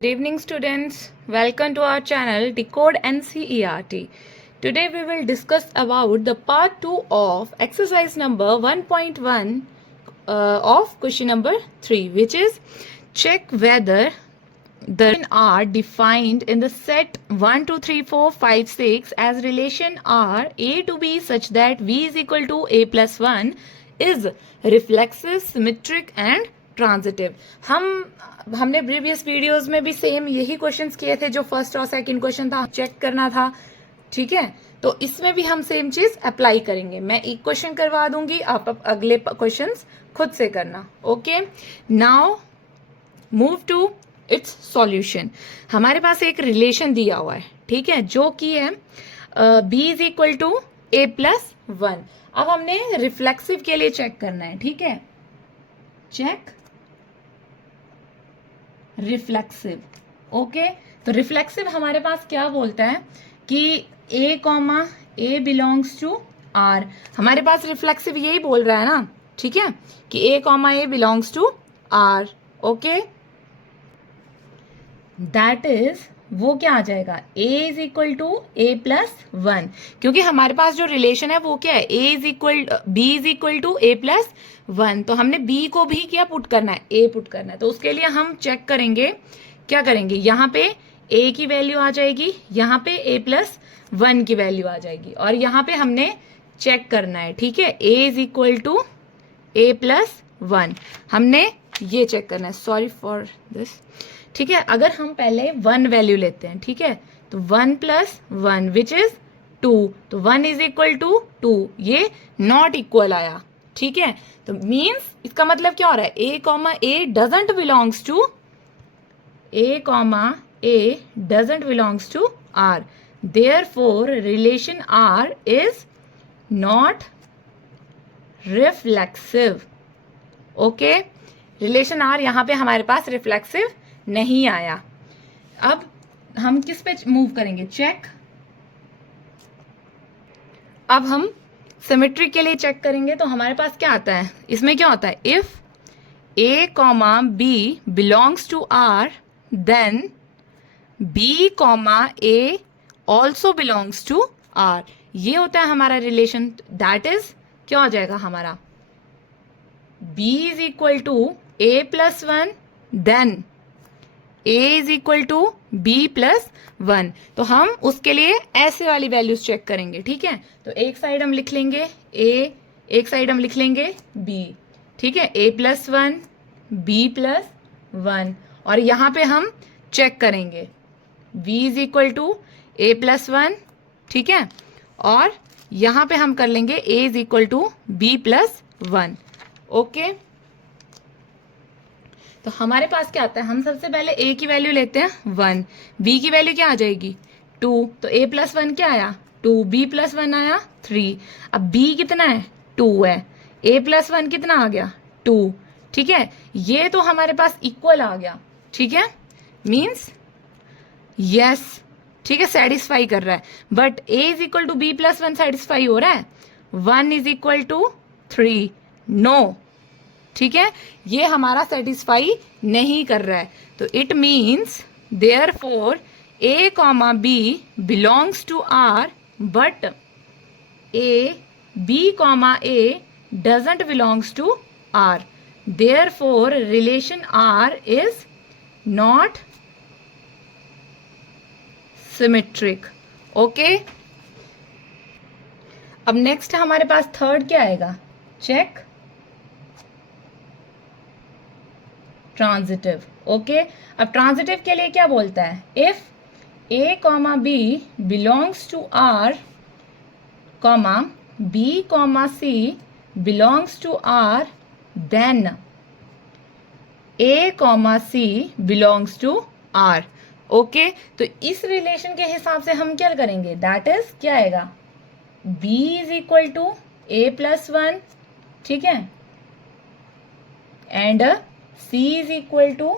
Good evening, students. Welcome to our channel Decode NCERT. Today we will discuss about the part 2 of exercise number 1.1 of question number 3, which is check whether the are defined in the set 1, 2, 3, 4, 5, 6 as relation R A to B such that V is equal to A plus 1 is reflexive, symmetric and transitive. हमने previous videos में भी same यही questions किए थे. जो first और second question था check करना था. ठीक है, तो इसमें भी हम सेम चीज अप्लाई करेंगे. मैं एक क्वेश्चन करवा दूंगी, आप अगले क्वेश्चंस खुद से करना. Okay, now move to its solution. हमारे पास एक रिलेशन दिया हुआ है, ठीक है, जो कि है b is equal to a plus 1. अब हमने रिफ्लेक्सिव के लिए चेक करना है. ठीक है, चेक रिफ्लेक्सिव. ओके, तो रिफ्लेक्सिव हमारे पास क्या बोलता है कि a comma a belongs to R. हमारे पास रिफ्लेक्सिव यही बोल रहा है ना. ठीक है, कि a comma a belongs to are. Okay, that is वो क्या आ जाएगा, a is equal to a plus 1. क्योंकि हमारे पास जो रिलेशन है वो क्या है, a is equal b is equal to a plus 1. तो हमने b को भी क्या पुट करना है, a पुट करना है. तो उसके लिए हम चेक करेंगे, क्या करेंगे, यहाँ पे a की वैल्यू आ जाएगी, यहाँ पे a प्लस 1 की वैल्यू आ जाएगी, और यहाँ पे हमने चेक करना है. ठीक है, a is equal to a plus 1 हमने ये चेक करना है. Sorry for this. ठीक है, अगर हम पहले 1 वैल्यू लेते हैं, ठीक है, तो 1 प्लस 1 विच इज 2. तो 1 इज इक्वल टू 2, ये नॉट इक्वल आया. ठीक है, तो मीन्स इसका मतलब क्या हो रहा है, a comma a doesn't belongs to r. Therefore relation r is not reflexive. Okay, relation r यहाँ पे हमारे पास रिफ्लेक्सिव नहीं आया. अब हम किस पे मूव करेंगे, चेक. अब हम सिमेट्री के लिए चेक करेंगे. तो हमारे पास क्या आता है, इसमें क्या होता है, if a comma b belongs to r then b comma a also belongs to r. ये होता है हमारा रिलेशन. दैट इज क्या हो जाएगा हमारा, b is equal to a plus 1 then a is equal to b plus 1. तो हम उसके लिए ऐसे वाली वैल्यूज चेक करेंगे. ठीक है, तो एक साइड हम लिख लेंगे a, एक साइड हम लिख लेंगे b. ठीक है, a प्लस 1 b प्लस 1, और यहाँ पे हम चेक करेंगे v is equal to a plus 1. ठीक है, और यहाँ पे हम कर लेंगे a is equal to b plus 1. Okay, तो हमारे पास क्या आता है, हम सबसे पहले a की वैल्यू लेते हैं 1, b की वैल्यू क्या आ जाएगी 2. तो a प्लस 1 क्या आया 2, b प्लस 1 आया 3. अब b कितना है 2 है, a प्लस 1 कितना आ गया 2. ठीक है, ये तो हमारे पास इक्वल आ गया. ठीक है, मीन्स यस. ठीक है, सेटिस्फाई कर रहा है. But a is equal to b plus 1 satisfy हो रहा है, 1 इज इक्वल टू 3 नो. ठीक है, ये हमारा सेटिस्फाई नहीं कर रहा है. तो it means therefore a comma b belongs to r but a b comma a doesn't belongs to r. Therefore relation r is not symmetric. Okay, अब नेक्स्ट हमारे पास थर्ड क्या आएगा, चेक ट्रांजिटिव. ओके, अब transitive के लिए क्या बोलता है, if a comma b belongs to r comma b comma c belongs to r then a comma c belongs to are. Okay, तो इस रिलेशन के हिसाब से हम क्या करेंगे, दैट इज क्या आएगा, b is equal to a plus 1. ठीक है, and c is equal to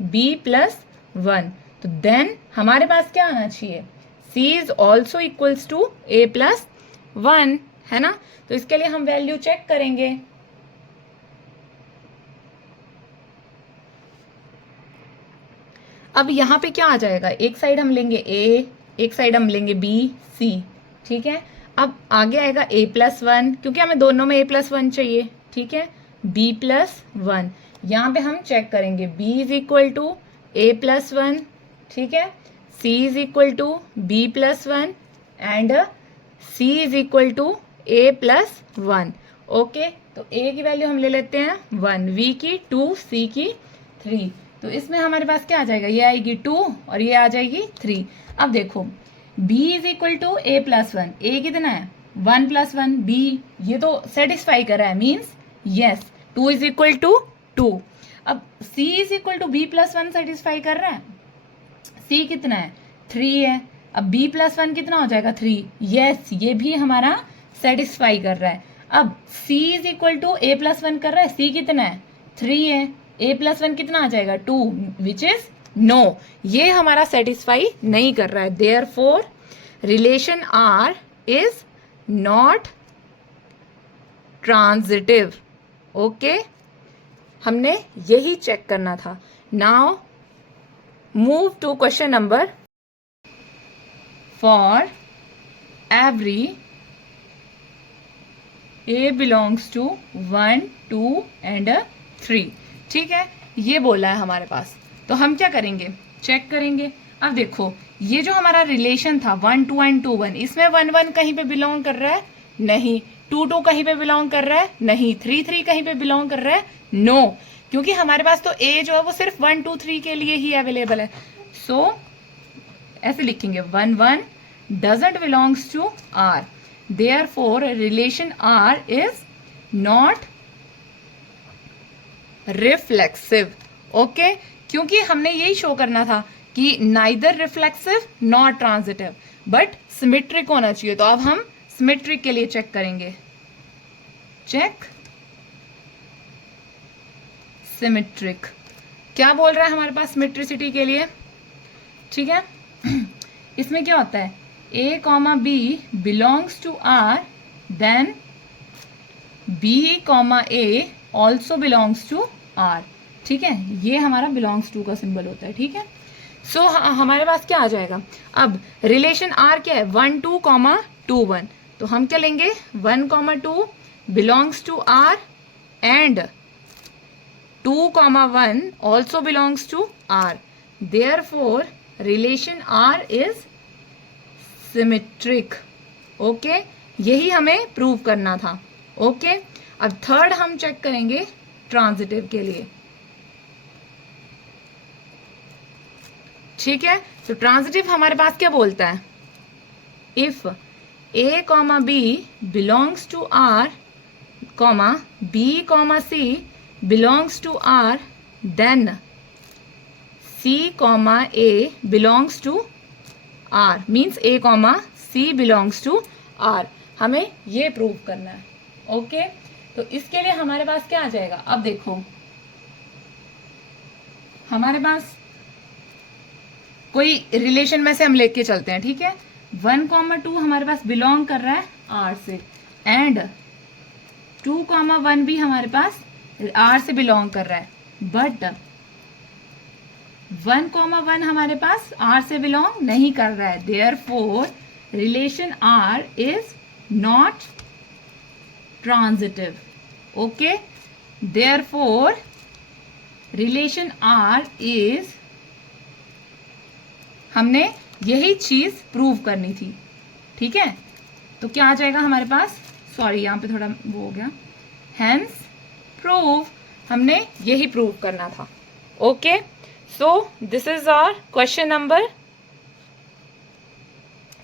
b plus 1. तो देन हमारे पास क्या आना चाहिए, c is also equals to a plus 1, है ना. तो इसके लिए हम वैल्यू चेक करेंगे. अब यहाँ पे क्या आ जाएगा, एक साइड हम लेंगे ए, एक साइड हम लेंगे बी सी, ठीक है। अब आगे आएगा a+1, क्योंकि हमें दोनों में a+1 चाहिए, ठीक है। b+1, यहाँ पे हम चेक करेंगे b is equal to a+1, ठीक है। c is equal to b+1 and c is equal to a+1। Okay, तो a की वैल्यू हम ले लेते हैं 1, v की 2, c की 3। तो इसमें हमारे पास क्या आ जाएगा, ये आएगी 2 और ये आ जाएगी 3। अब देखो b is equal to a+1, a कितना है 1+1, b ये तो सेटिस्फाई कर रहा है, means yes 2 is equal to 2। अब c is equal to b+1 satisfy कर रहा है, c कितना है 3 है। अब b+1 कितना हो जाएगा 3, यस ये भी हमारा सेटिस्फाई कर रहा है। अब c is equal to a+1 कर रहा है, c कितना है 3 है, a+1 कितना आ जाएगा 2, विच इज नो, ये हमारा सेटिस्फाई नहीं कर रहा है। Therefore relation r is not transitive. Okay, हमने यही चेक करना था। Now move to question number, for every a belongs to 1, 2 and 3, ठीक है, ये बोला है हमारे पास। तो हम क्या करेंगे, चेक करेंगे। अब देखो ये जो हमारा रिलेशन था 1, 2 एंड 2, 1, इसमें 1, 1 कहीं पे बिलोंग कर रहा है, नहीं। 2, 2 कहीं पे बिलोंग कर रहा है, नहीं। 3, 3 कहीं पे बिलोंग कर रहा है, नो, क्योंकि हमारे पास तो a जो है वो सिर्फ 1, 2, 3 के लिए ही अवेलेबल है। सो ऐसे लिखेंगे 1, 1 doesn't belongs to r, therefore relation r is not reflexive। Okay, क्योंकि हमने यही शो करना था कि neither reflexive not transitive but symmetric होना चाहिए। तो अब हम सिमेट्रिक के लिए चेक करेंगे, चेक सिमेट्रिक, क्या बोल रहा है हमारे पास सिमेट्रिसिटी के लिए, ठीक है। इसमें क्या होता है, a, b belongs to r, then b, a also belongs to r, ठीक है। ये हमारा belongs to का सिंबल होता है, ठीक है। सो हमारे पास क्या आ जाएगा, अब रिलेशन r क्या है 1, 2, 2, 1, तो हम क्या लेंगे 1, 2 belongs to r and 2, 1 also belongs to r, therefore relation r is symmetric. Okay, यही हमें प्रूव करना था। ओके, अब थर्ड हम चेक करेंगे ट्रांजिटिव के लिए, ठीक है। तो ट्रांजिटिव हमारे पास क्या बोलता है, if a, b belongs to r, b, c belongs to r, then c, a belongs to r, means a, c belongs to r, हमें ये प्रूव करना है। ओके, तो इसके लिए हमारे पास क्या आ जाएगा, अब देखो हमारे पास कोई रिलेशन में से हम लेके चलते हैं, ठीक है। 1, 2 हमारे पास बिलोंग कर रहा है r से, एंड 2, 1 भी हमारे पास r से बिलोंग कर रहा है, बट 1, 1 हमारे पास r से बिलोंग नहीं कर रहा है, therefore relation r is not transitive. Okay, therefore relation r is, हमने यही चीज प्रूव करनी थी, ठीक है। तो क्या आ जाएगा हमारे पास, सॉरी यहाँ पे थोड़ा वो हो गया, हेंस प्रूव, हमने यही प्रूव करना था। Okay, so this is our question number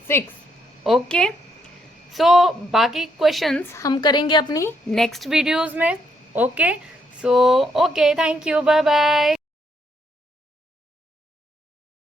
6। Okay, so बाकी क्वेश्चंस हम करेंगे अपनी नेक्स्ट वीडियोस में। Okay, so okay, thank you, bye bye.